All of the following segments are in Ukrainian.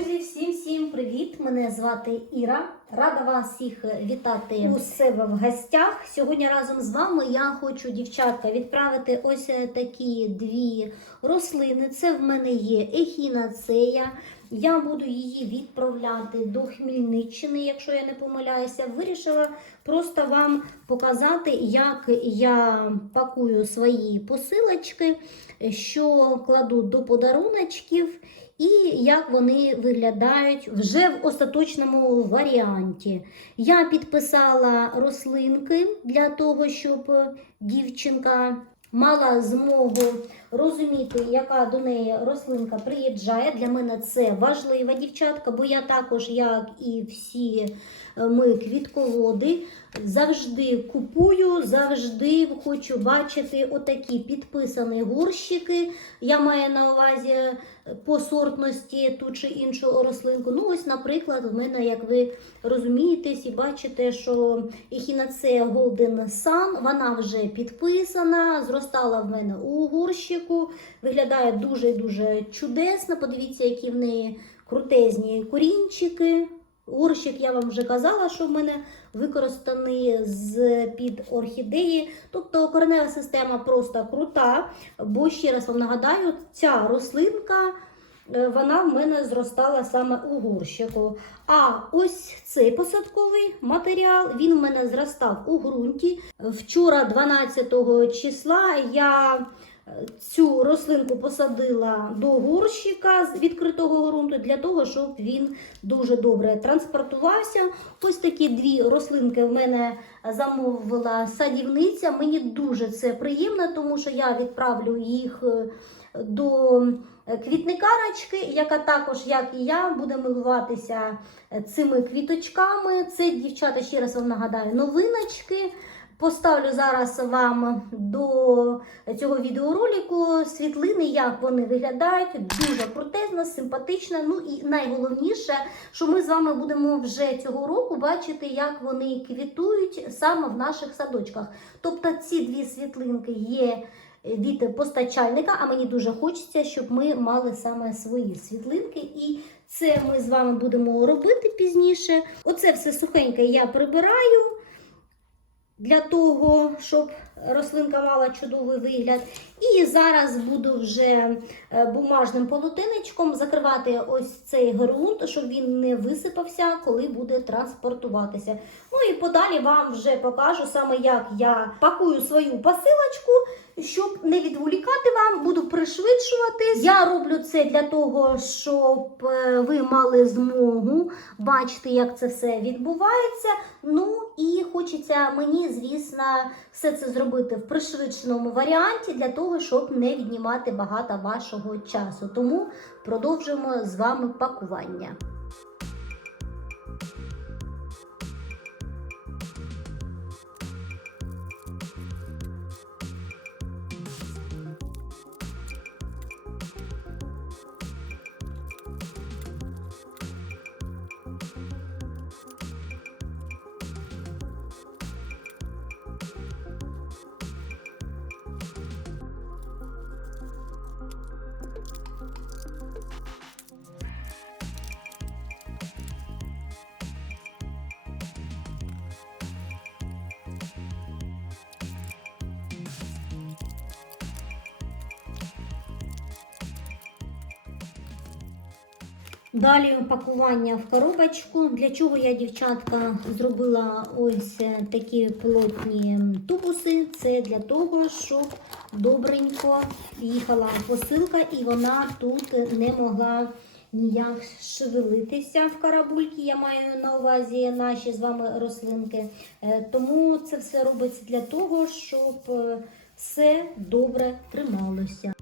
Друзі, всім всім привіт! Мене звати Іра. Рада вас всіх вітати у себе в гостях. Сьогодні разом з вами я хочу, дівчатка, відправити ось такі дві рослини. Це в мене є ехінацея. Я буду її відправляти до Хмельниччини, якщо я не помиляюся. Вирішила просто вам показати, як я пакую свої посилочки, що кладу до подаруночків і як вони виглядають вже в остаточному варіанті. Я підписала рослинки для того, щоб дівчинка мала змогу розуміти, яка до неї рослинка приїжджає. Для мене це важлива дівчатка, бо я також, як і всі ми квітководи, завжди купую, завжди хочу бачити отакі підписані горщики. Я маю на увазі по сортності ту чи іншу рослинку. Ну, ось, наприклад, в мене, як ви розумієтесь і бачите, що ехінацея Golden Sun, вона вже підписана, зростала в мене у горщику, виглядає дуже-дуже чудесно. Подивіться, які в неї крутезні корінчики. Горщик, я вам вже казала, що в мене використаний з під орхідеї. Тобто коренева система просто крута. Бо ще раз вам нагадаю, ця рослинка вона в мене зростала саме у горщику. А ось цей посадковий матеріал він в мене зростав у ґрунті. Вчора, 12 числа, я Цю рослинку посадила до горщика з відкритого ґрунту для того, щоб він дуже добре транспортувався. Ось такі дві рослинки в мене замовила садівниця. Мені дуже це приємно, тому що я відправлю їх до квітникарочки, яка також, як і я, буде милуватися цими квіточками. Це, дівчата, ще раз вам нагадаю, новиночки. Поставлю зараз вам до цього відеоролику світлини, як вони виглядають. Дуже крутезно, симпатично. Ну і найголовніше, що ми з вами будемо вже цього року бачити, як вони квітують саме в наших садочках. Тобто ці дві світлинки є від постачальника, а мені дуже хочеться, щоб ми мали саме свої світлинки. І це ми з вами будемо робити пізніше. Оце все сухеньке я прибираю для того, щоб рослинка мала чудовий вигляд. І зараз буду вже бумажним полотенечком закривати ось цей ґрунт, щоб він не висипався, коли буде транспортуватися. Ну і подалі вам вже покажу саме, як я пакую свою посилочку. Щоб не відволікати вам, буду пришвидшуватись. Я роблю це для того, щоб ви мали змогу бачити, як це все відбувається. Ну і хочеться мені, звісно, все це зробити в пришвидшеному варіанті, для того, щоб не віднімати багато вашого часу. Тому продовжуємо з вами пакування. Далі пакування в коробочку. Для чого я, дівчатка, зробила ось такі плотні тубуси. Це для того, щоб добренько їхала посилка, і вона тут не могла ніяк шевелитися в карабульки. Я маю на увазі наші з вами рослинки. Тому це все робиться для того, щоб все добре трималося.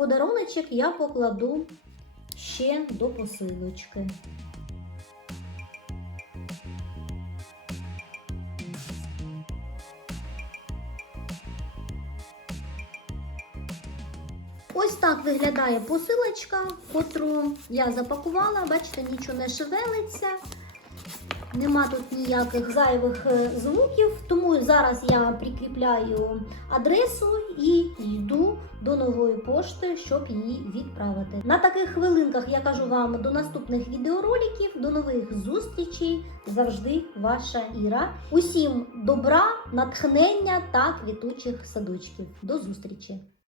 Подаруночок я покладу ще до посилочки. Ось так виглядає посилочка, котру я запакувала. Бачите, нічого не шевелиться. Нема тут ніяких зайвих е, звуків, тому зараз я прикріпляю адресу і йду до нової пошти, щоб її відправити. На таких хвилинках я кажу вам до наступних відеороликів, до нових зустрічей. Завжди ваша Іра. Усім добра, натхнення та квітучих садочків. До зустрічі!